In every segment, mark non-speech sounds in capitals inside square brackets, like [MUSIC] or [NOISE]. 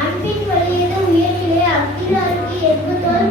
அன்பின் வழியது உயர்நிலை அக்கிலாருக்கு எவ்வுதோல்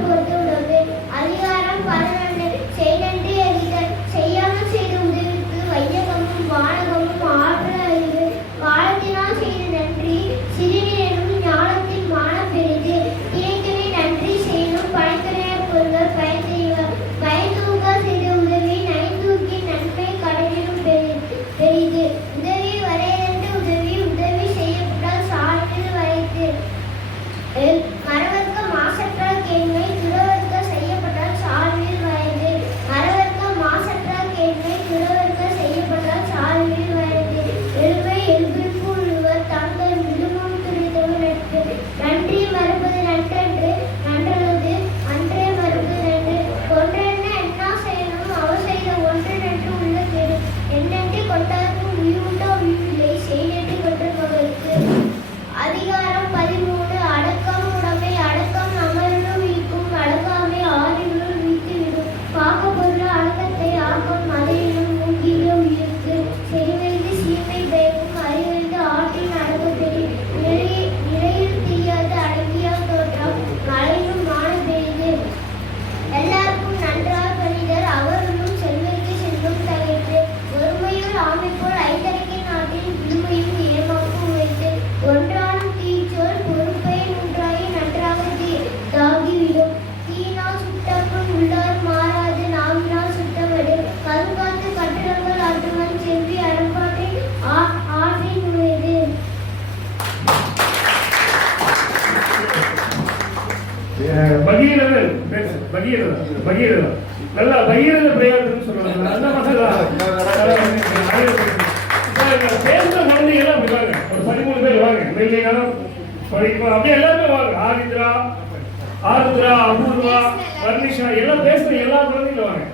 பகீரதன். பகீரதன் பகீரதன். நல்லா பகீரத பிரயோகம்னு சொல்லுவாங்க. அந்த [LAUGHS] பேசுற குழந்தைங்க எல்லாம் அப்படி வாங்க. ஒரு பதிமூணு பேர் வாங்க. வெள்ளையானம் படிக்கும் அப்படியே எல்லாருமே வாங்க. ஆதித்ரா ஆருத்ரா அபூர்வா வர்ணிஷா எல்லாம் பேசுற எல்லா குழந்தைங்களும் வாங்க.